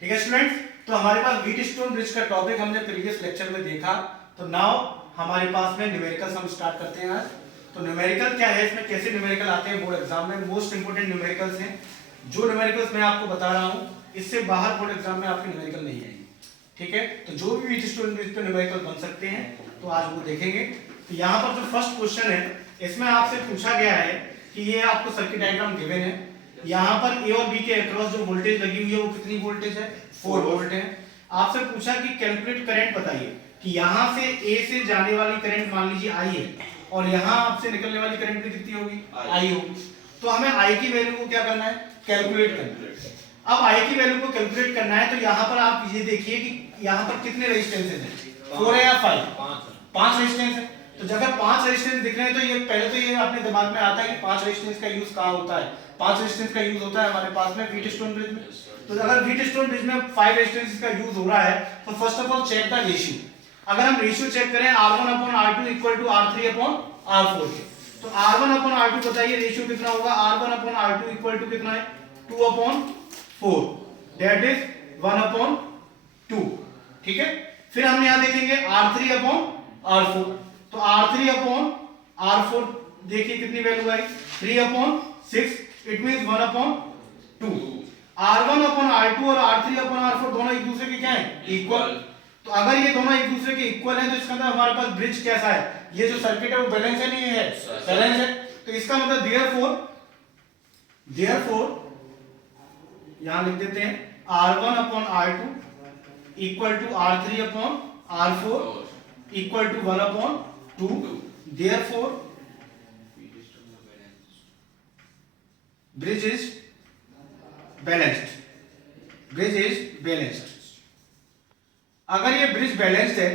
ठीक है स्टूडेंट्स, तो हमारे पास व्हीटस्टोन ब्रिज का टॉपिक हमने प्रीवियस लेक्चर में देखा। तो नाउ हमारे पास में न्यूमेरिकल्स हम स्टार्ट करते हैं आज। तो न्यूमेरिकल क्या है, इसमें कैसे न्यूमेरिकल आते हैं बोर्ड एग्जाम में, मोस्ट इंपोर्टेंट न्यूमेरिकल्स हैं। जो न्यूमेरिकल्स मैं आपको बता रहा हूं इससे बाहर बोर्ड एग्जाम में आपके न्यूमेरिकल नहीं आएंगे। ठीक है, तो जो भी व्हीटस्टोन ब्रिज पे न्यूमेरिकल बन सकते हैं तो आज वो देखेंगे। तो यहाँ पर जो फर्स्ट क्वेश्चन है इसमें आपसे पूछा गया है कि ये आपको सर्किट डायग्राम गिवन है, यहाँ पर ए और बी के अक्रॉस जो वोल्टेज लगी हुई है वो कितनी वोल्टेज है, 4 वोल्ट है। आपसे पूछा कि कैलकुलेट करंट बताइए कि यहाँ से ए से जाने वाली करंट मान लीजिए आई है और यहाँ आपसे निकलने वाली करंट भी कितनी होगी, आई होगी। तो हमें आई की वैल्यू को क्या करना है, कैलकुलेट करना है। अब आई की वैल्यू को कैलकुलेट करना है तो यहाँ पर आप ये देखिए कि यहाँ पर कितने रेजिस्टेंसेस हैं, 4 है या 5, 5 रेजिस्टेंस है। तो जब 5 रेजिस्टेंस दिख रहे हैं तो ये पहले तो ये अपने दिमाग में आता है कि 5 रेजिस्टेंस का यूज कहाँ होता है। 5 रेजिस्टेंस का यूज होता है हमारे पास में व्हीटस्टोन ब्रिज में। तो अगर व्हीटस्टोन ब्रिज में 5 रेजिस्टेंस का यूज हो रहा है तो first of all check the ratio. अगर हम रेशियो चेक करें R1/R2 इक्वल टू R3/R4 के, तो R1/R2 बताइए रेशियो कितना होगा, R1/R2 इक्वल टू कितना है, 2/4, दैट इज 1/2। ठीक है, फिर हम यहां देखेंगे R3/R4, तो R3/R4 देखिए कितनी value I, 3/6, it means 1/2। R1/R2 और R3/R4 दोनों एक दूसरे के क्या है, इक्वल। तो अगर ये दोनों एक दूसरे के इक्वल है तो इसका मतलब हमारे पास ब्रिज कैसा है, ये जो सर्किट है वो बैलेंस है, नहीं है, बैलेंस है। तो इसका मतलब देयरफॉर यहां लिख देते हैं R1/R2 equal to R3/R4 equal to 1/2। Therefore bridge is balanced, bridge is balanced. अगर ये ब्रिज बैलेंस्ड है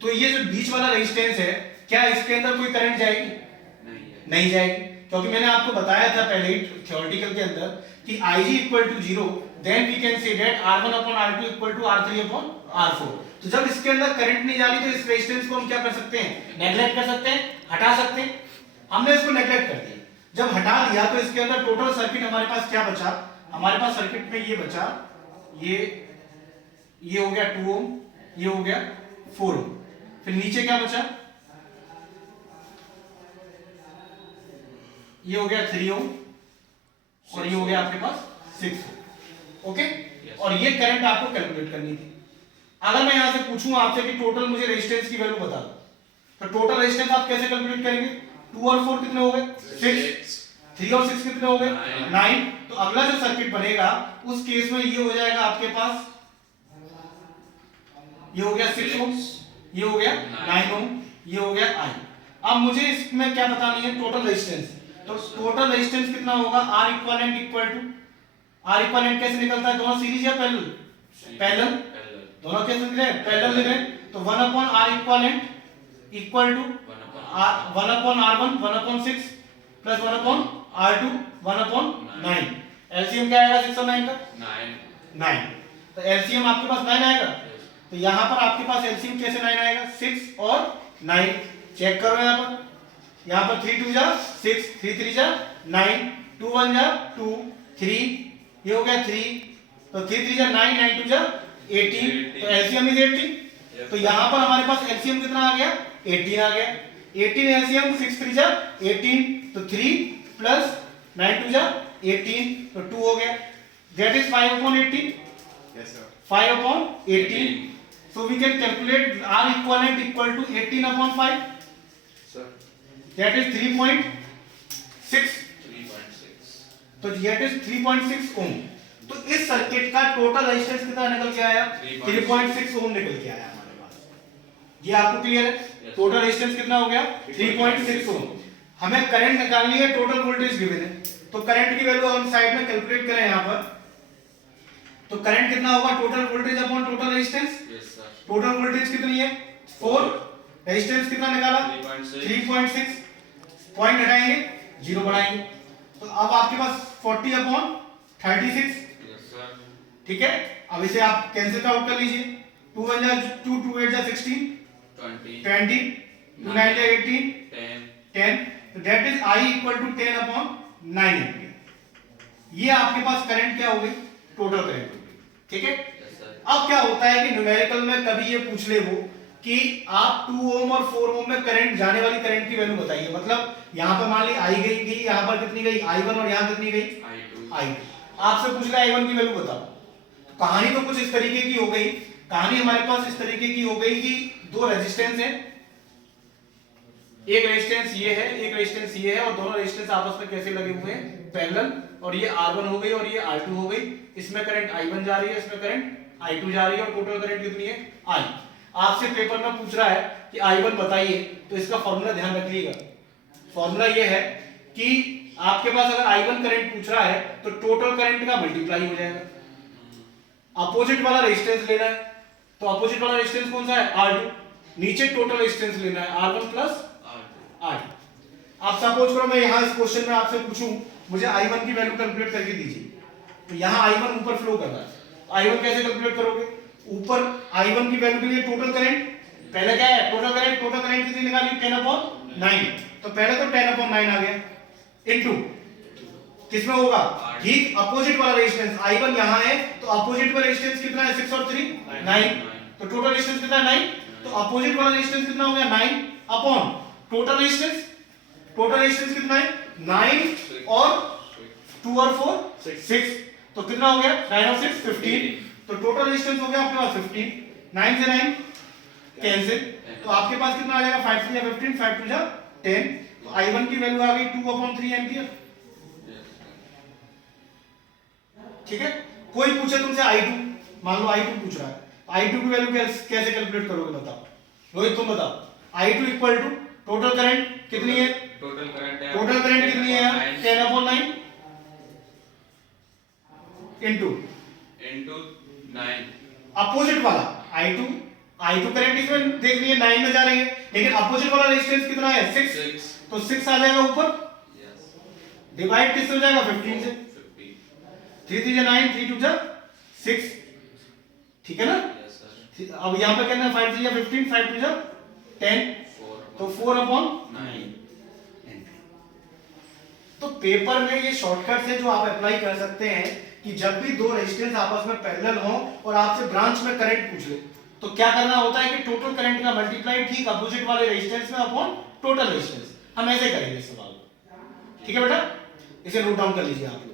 तो ये जो बीच वाला रेजिस्टेंस है क्या इसके अंदर कोई करंट जाएगी, नहीं जाएगी, क्योंकि मैंने आपको बताया था पहले थ्योरेटिकल के अंदर कि Ig equal to 0 then we can say that R1/R2 equal to R3/R4। तो जब इसके अंदर करंट नहीं जा रही तो इस रेजिस्टेंस को हम क्या कर सकते हैं, नेगलेक्ट कर सकते हैं, हटा सकते हैं। हमने इसको नेगलेक्ट कर दिया, जब हटा दिया तो इसके अंदर टोटल सर्किट हमारे पास क्या बचा, हमारे पास सर्किट में ये बचा, ये हो गया 2 ओम, ये हो गया 4 ओम, फिर नीचे क्या बचा, ये हो गया 3 ओम और ये हो गया आपके पास 6 ओम। ओके, और ये करंट आपको कैलकुलेट करनी थी। अगर मैं यहां से पूछूं आपसे कि टोटल मुझे रेजिस्टेंस की वैल्यू बता दो, तो टोटल रेजिस्टेंस आप कैसे कैलकुलेट करेंगे, 2 और 4 कितने हो गए, 6, 3 और 6 कितने हो गए, 9। तो अगला जो सर्किट बनेगा उस केस में ये हो जाएगा आपके पास, ये हो गया 6 ओम, ये हो गया 9 ओम, ये हो गया आई। अब मुझे इसमें क्या बतानी है, टोटल रेजिस्टेंस। तो टोटल रेजिस्टेंस कितना होगा, R equivalent equal to, R equivalent कैसे निकलता है, दोनों सीरीज या पैरेलल, पैरेलल, दोनों कैसे निकले, पैरेलल निकले। तो 1/R equivalent equal to 1/R1 1/6 plus 1/R2 1/9। LCM क्या आएगा 6 और 9 का, 9। तो एलसीएम आपके पास 9 आएगा। तो यहां पर आपके पास एलसीएम कैसे 9 आएगा, 6 और 9। चेक करो यहां पर 3 2 जा 6, 3 3 जा 9, 2 1 जा 2, 3, ये हो गया 3, तो 3 3 जा 9, 9 2 जा 18, तो एलसीएम इज 18। तो यहां पर हमारे पास एलसीएम कितना आ गया, 18 आ गया। 18 एलसीएम 6 3 जा 18, तो 3 प्लस 9 2 जा 18, तो 2 हो गया, that is 5/18। Yes sir, 5/18। So we can calculate R equivalent equal to 18/5. Sir. That is 3.6. तो that is 3.6 ओम। तो इस सर्किट का टोटल रेजिस्टेंस कितना निकल के आया, 3.6 ओम निकल के आया हमारे पास। ये आपको क्लियर है, टोटल रेजिस्टेंस कितना हो गया, 3.6 ओम। हमें करंट निकालनी है, टोटल वोल्टेज गिवन है, तो करंट की वैल्यू हम साइड में कैलकुलेट करें यहां पर। तो करंट कितना होगा, total voltage upon total resistance. Total voltage कितनी है 4, रेजिस्टेंस कितना निकाला 3.6, पॉइंट हटाएंगे 0 बढ़ाएंगे, तो अब आपके पास 40/36। ठीक है, अब इसे आप कैंसिल आउट कर लीजिए, 2 1 जा 2, 2 8 जा 16, 20, 2 9 जा 18, 10, तो that is I equal to 10/9 ampere. ये आपके पास करंट क्या हो गई, टोटल करंट हो गई। ठीक है, अब क्या होता है कि न्यूमेरिकल में कभी ये पूछ ले वो कि आप 2 ओम और 4 ओम में करंट जाने वाली करंट की वैल्यू बताइए, मतलब यहाँ पे मान ली आई गई, यहाँ पर कितनी गई I1 और यहाँ कितनी गई I2। आपसे पूछ रहा है I1 की वैल्यू बताओ। कहानी तो कुछ इस तरीके की हो गई, कहानी हमारे पास इस तरीके की हो गई कि दो रेजिस्टेंस है, एक रेजिस्टेंस ये है, एक रेजिस्टेंस ये है, और दोनों रेजिस्टेंस आपस में कैसे लगे हुए हैं पैरेलल, और ये R1 हो गई और ये R2 हो गई। इसमें करंट I1 जा रही है, इसमें करंट I2 जा रही है, और टोटल करंट कितनी है I। आपसे पेपर में पूछ रहा है कि I1 बताइए, तो इसका फॉर्मूला ध्यान रखिएगा। फॉर्मूला ये है कि आपके पास अगर I1 करंट पूछ रहा है तो टोटल करंट का मल्टीप्लाई हो जाएगा, अपोजिट वाला रेजिस्टेंस लेना है, तो अपोजिट वाला रेजिस्टेंस कौन सा है R2, नीचे टोटल रेजिस्टेंस लेना है R1 प्लस R2। आप सपोज करो मैं यहां इस क्वेश्चन में आपसे पूछूं मुझे I1 की वैल्यू कैलकुलेट करके दीजिए, तो यहां I1 ऊपर फ्लो कर रहा है, I1 कैसे कैलकुलेट करोगे, ऊपर I1 की वैल्यू के लिए टोटल करंट, पहले क्या है टोटल करंट कितनी निकाली 10/9, तो पहले तो 10/9 आ गया इनटू किसमें होगा, ठीक अपोजिट वाला रेजिस्टेंस I1 यहां है, तो अपोजिट वाला रेजिस्टेंस कितना है 6 और 3 9, तो टोटल रेजिस्टेंस कितना है 9, तो अपोजिट वाला रेजिस्टेंस कितना हो गया 9 upon total resistance, total resistance कितना है 9 और 2 और 4 6, तो कितना हो गया 9 और 6 15, तो टोटल रेजिस्टेंस हो गया आपके पास 15, 9 से 9 कैंसिल, तो आपके पास कितना आ जाएगा 5 3 15 5 2 10, तो I1 की वैल्यू आ गई 2/3 एंपियर। ठीक है, कोई पूछे तुमसे I2, मान लो I2 पूछ रहा है, I2 की वैल्यू कैसे कैलकुलेट करोगे बताओ, रोहित तुम बताओ। I2 equal to total current कितनी है, टोटल करंट कितनी है यार 10/9 इनटू 9 अपोजिट वाला I2 करंट इसमें देख रही है 9 में जा रही है, लेकिन अपोजिट वाला रेजिस्टेंस कितना है 6, तो 6 आ जाएगा ऊपर, डिवाइड किससे हो जाएगा 15 से, 3 3 9 3 2 6, ठीक है ना। अब यहाँ पे कहना है 5 3 15 5 2 10, तो 4/9। तो पेपर में ये शॉर्टकट है जो आप अप्लाई कर सकते हैं कि जब भी दो रेजिस्टेंस आपस में पैरेलल हो और आपसे ब्रांच में करंट पूछ ले, तो क्या करना होता है कि टोटल करंट का मल्टीप्लाई ठीक अपोजिट वाले रेजिस्टेंस में अपॉन टोटल रेजिस्टेंस, हम ऐसे करेंगे इस सवाल को। ठीक है बेटा, इसे नोट डाउन कर लीजिए आप।